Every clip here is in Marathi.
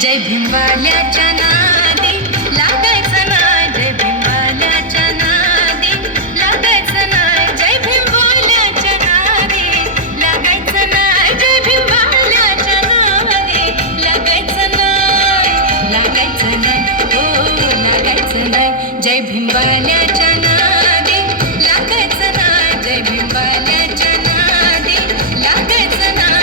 जय भिंबाल्याच्या नादी लागायचं नाय, जय भिंबाल्याच्या नादी लागायचं नाय, जय भिंबाल्याच्या नादी लागायचं नाय, जय भिंबाल्याच्या नादी लागायचं नाय, लागायचं नाय, हो लागायचं नाय, जय भिंबाल्याच्या नादी लागायचं नाय, जय भिंबाल्याच्या नादी लागायचं नाय.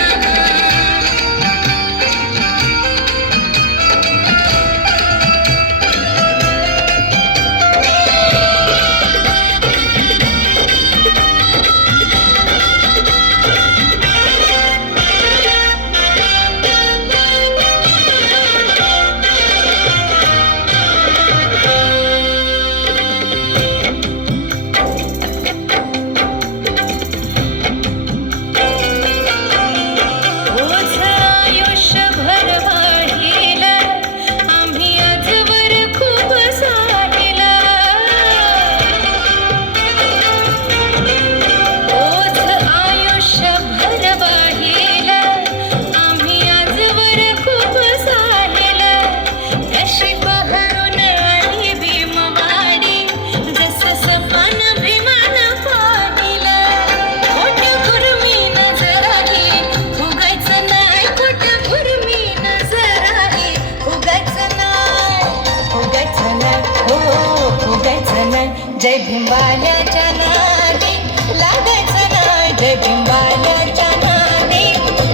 जय भिंबाल्याच्या नादी लागायचं नाय, जय भिंबाल्याच्या नादी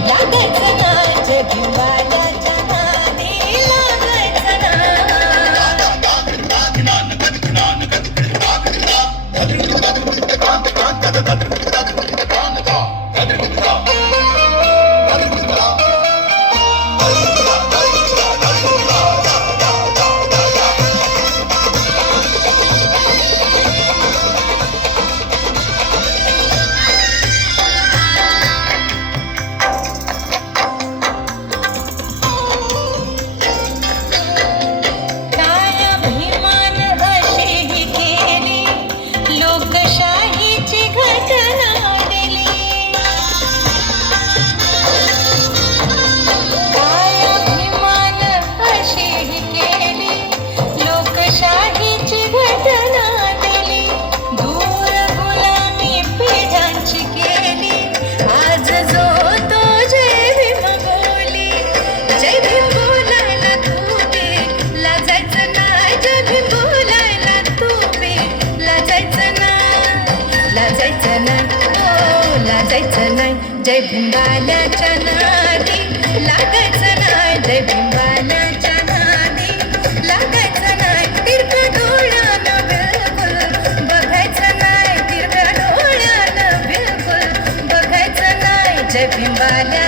लागायचं नाय, जय भिंबाल्याच्या नादी लागायचं लाजायचं नाय, जय भिंबाल्याच्या नादी लागायचं नाय, जय भिंबाल्याच्या नादी लागायचं नाय, तिरक्या डोळ्यानं बिलकुल बघायचं नाय, तिरक्या डोळ्यानं बिलकुल बघायचं नाय, जय भिंबाल्या